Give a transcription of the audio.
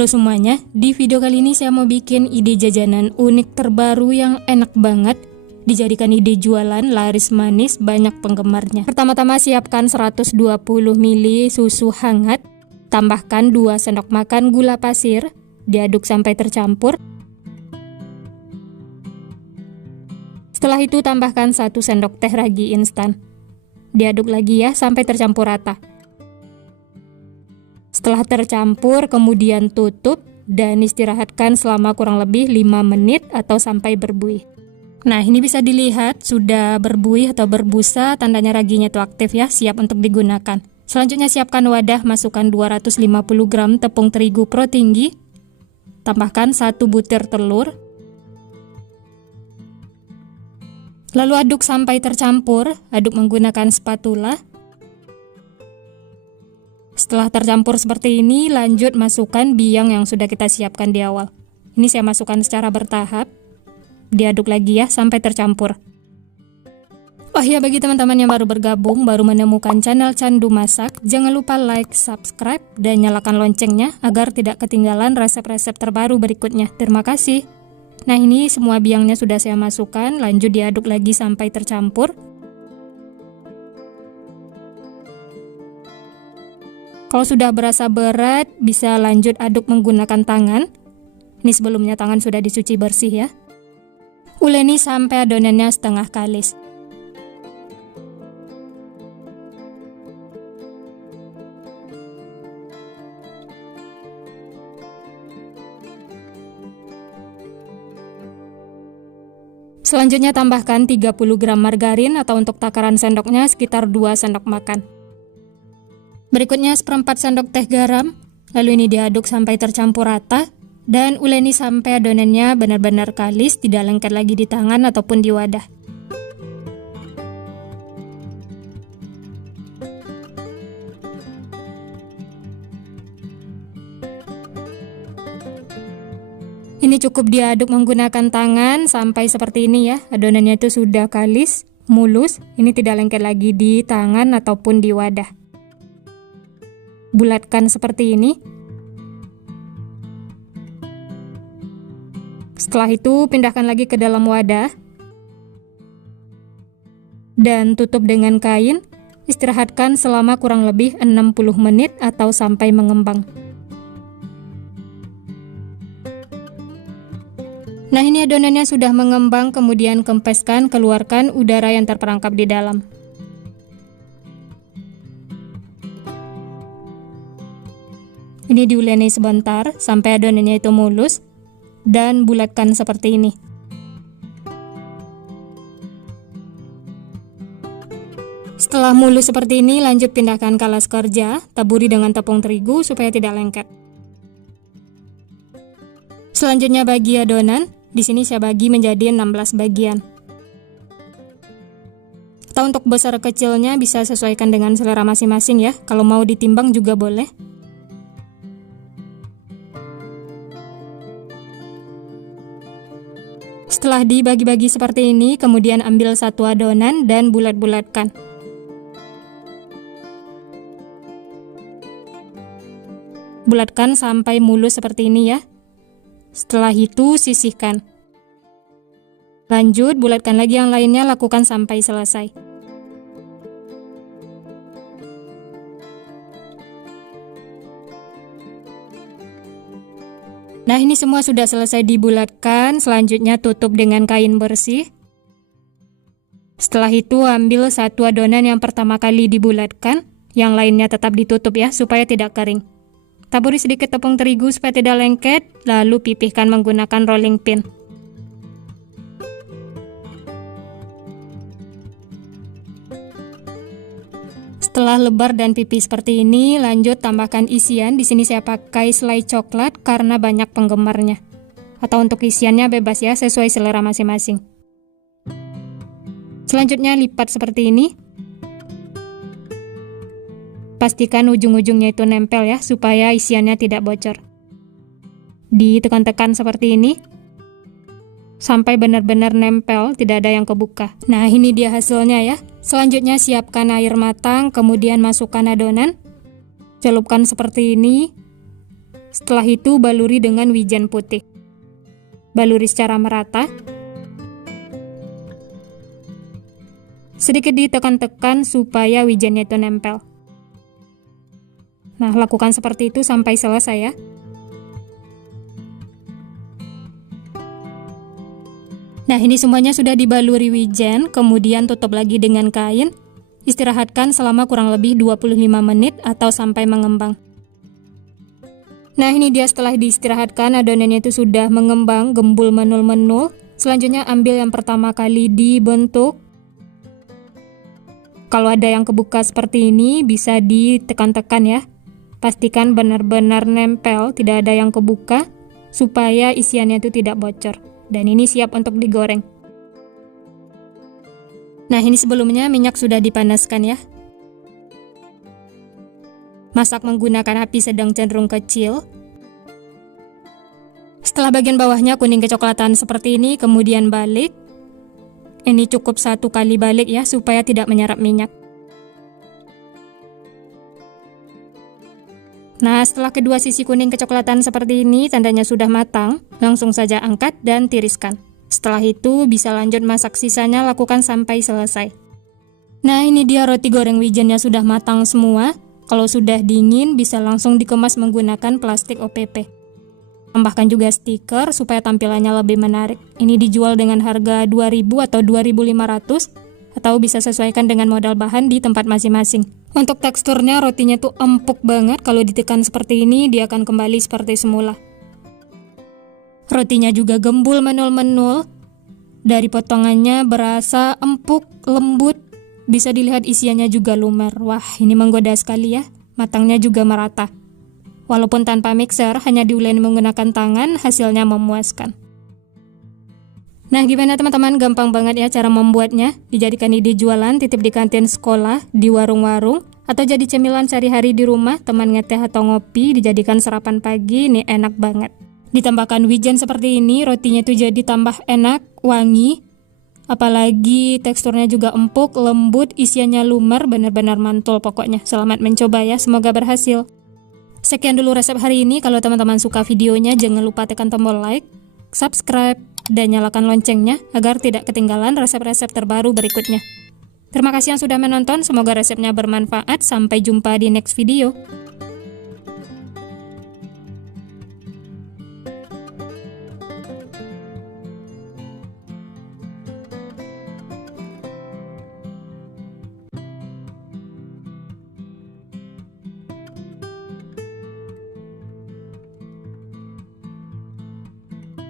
Halo semuanya, di video kali ini saya mau bikin ide jajanan unik terbaru yang enak banget. Dijadikan ide jualan, laris manis, banyak penggemarnya. Pertama-tama siapkan 120 ml susu hangat. Tambahkan 2 sendok makan gula pasir. Diaduk sampai tercampur. Setelah itu tambahkan 1 sendok teh ragi instan. Diaduk lagi ya sampai tercampur rata. Setelah tercampur, kemudian tutup dan istirahatkan selama kurang lebih 5 menit atau sampai berbuih. Nah, ini bisa dilihat sudah berbuih atau berbusa, tandanya raginya itu aktif ya, siap untuk digunakan. Selanjutnya siapkan wadah, masukkan 250 gram tepung terigu pro tinggi. Tambahkan 1 butir telur. Lalu aduk sampai tercampur, aduk menggunakan spatula. Setelah tercampur seperti ini, lanjut masukkan biang yang sudah kita siapkan di awal. Ini saya masukkan secara bertahap. Diaduk lagi ya sampai tercampur. Oh ya, bagi teman-teman yang baru bergabung, baru menemukan channel Candu Masak, jangan lupa like, subscribe, dan nyalakan loncengnya agar tidak ketinggalan resep-resep terbaru berikutnya. Terima kasih. Nah, ini semua biangnya sudah saya masukkan, lanjut diaduk lagi sampai tercampur. Kalau sudah berasa berat, bisa lanjut aduk menggunakan tangan. Ini sebelumnya tangan sudah dicuci bersih ya. Uleni sampai adonannya setengah kalis. Selanjutnya tambahkan 30 gram margarin atau untuk takaran sendoknya sekitar 2 sendok makan. Berikutnya 1/4 sendok teh garam, lalu ini diaduk sampai tercampur rata, dan uleni sampai adonannya benar-benar kalis, tidak lengket lagi di tangan ataupun di wadah. Ini cukup diaduk menggunakan tangan sampai seperti ini ya, adonannya itu sudah kalis, mulus, ini tidak lengket lagi di tangan ataupun di wadah. Bulatkan seperti ini. Setelah itu pindahkan lagi ke dalam wadah dan tutup dengan kain. Istirahatkan selama kurang lebih 60 menit atau sampai mengembang. Nah, ini adonannya sudah mengembang, kemudian kempeskan, keluarkan udara yang terperangkap di dalam. Ini diuleni sebentar sampai adonannya itu mulus dan bulatkan seperti ini. Setelah mulus seperti ini, lanjut pindahkan ke alas kerja, taburi dengan tepung terigu supaya tidak lengket. Selanjutnya bagi adonan, di sini saya bagi menjadi 16 bagian. Atau untuk besar kecilnya bisa sesuaikan dengan selera masing-masing ya. Kalau mau ditimbang juga boleh. Setelah dibagi-bagi seperti ini, kemudian ambil satu adonan dan bulat-bulatkan. Bulatkan sampai mulus seperti ini ya. Setelah itu sisihkan. Lanjut bulatkan lagi yang lainnya, lakukan sampai selesai. Nah, ini semua sudah selesai dibulatkan, selanjutnya tutup dengan kain bersih. Setelah itu ambil satu adonan yang pertama kali dibulatkan, yang lainnya tetap ditutup ya, supaya tidak kering. Taburi sedikit tepung terigu supaya tidak lengket, lalu pipihkan menggunakan rolling pin. Setelah lebar dan pipih seperti ini, lanjut tambahkan isian. Di sini saya pakai selai coklat karena banyak penggemarnya. Atau untuk isiannya bebas ya, sesuai selera masing-masing. Selanjutnya lipat seperti ini. Pastikan ujung-ujungnya itu nempel ya, supaya isiannya tidak bocor. Ditekan-tekan seperti ini sampai benar-benar nempel, tidak ada yang kebuka. Nah, ini dia hasilnya ya. Selanjutnya siapkan air matang, kemudian masukkan adonan. Celupkan seperti ini. Setelah itu baluri dengan wijen putih. Baluri secara merata. Sedikit ditekan-tekan supaya wijennya itu nempel. Nah, lakukan seperti itu sampai selesai ya. Nah, ini semuanya sudah dibaluri wijen, kemudian tutup lagi dengan kain. Istirahatkan selama kurang lebih 25 menit atau sampai mengembang. Nah, ini dia setelah diistirahatkan, adonannya itu sudah mengembang, gembul menul-menul. Selanjutnya ambil yang pertama kali dibentuk. Kalau ada yang kebuka seperti ini, bisa ditekan-tekan ya. Pastikan benar-benar nempel, tidak ada yang kebuka, supaya isiannya itu tidak bocor. Dan ini siap untuk digoreng. Nah, ini sebelumnya minyak sudah dipanaskan ya. Masak menggunakan api sedang cenderung kecil. Setelah bagian bawahnya kuning kecoklatan seperti ini, kemudian balik. Ini cukup 1 kali balik ya, supaya tidak menyerap minyak. Nah, setelah kedua sisi kuning kecoklatan seperti ini, tandanya sudah matang, langsung saja angkat dan tiriskan. Setelah itu, bisa lanjut masak sisanya, lakukan sampai selesai. Nah, ini dia roti goreng wijennya sudah matang semua. Kalau sudah dingin, bisa langsung dikemas menggunakan plastik OPP. Tambahkan juga stiker supaya tampilannya lebih menarik. Ini dijual dengan harga 2.000 atau 2.500, atau bisa sesuaikan dengan modal bahan di tempat masing-masing. Untuk teksturnya, rotinya tuh empuk banget. Kalau ditekan seperti ini, dia akan kembali seperti semula. Rotinya juga gembul menul-menul. Dari potongannya berasa empuk, lembut. Bisa dilihat isiannya juga lumer. Wah, ini menggoda sekali ya. Matangnya juga merata. Walaupun tanpa mixer, hanya diuleni menggunakan tangan, hasilnya memuaskan. Nah, gimana teman-teman? Gampang banget ya cara membuatnya. Dijadikan ide jualan, titip di kantin sekolah, di warung-warung, atau jadi cemilan sehari-hari di rumah, teman ngeteh atau ngopi, dijadikan sarapan pagi, ini enak banget. Ditambahkan wijen seperti ini, rotinya itu jadi tambah enak, wangi. Apalagi teksturnya juga empuk, lembut, isiannya lumer, benar-benar mantul pokoknya. Selamat mencoba ya, semoga berhasil. Sekian dulu resep hari ini. Kalau teman-teman suka videonya, jangan lupa tekan tombol like, subscribe, dan nyalakan loncengnya agar tidak ketinggalan resep-resep terbaru berikutnya. Terima kasih yang sudah menonton, semoga resepnya bermanfaat. Sampai jumpa di next video.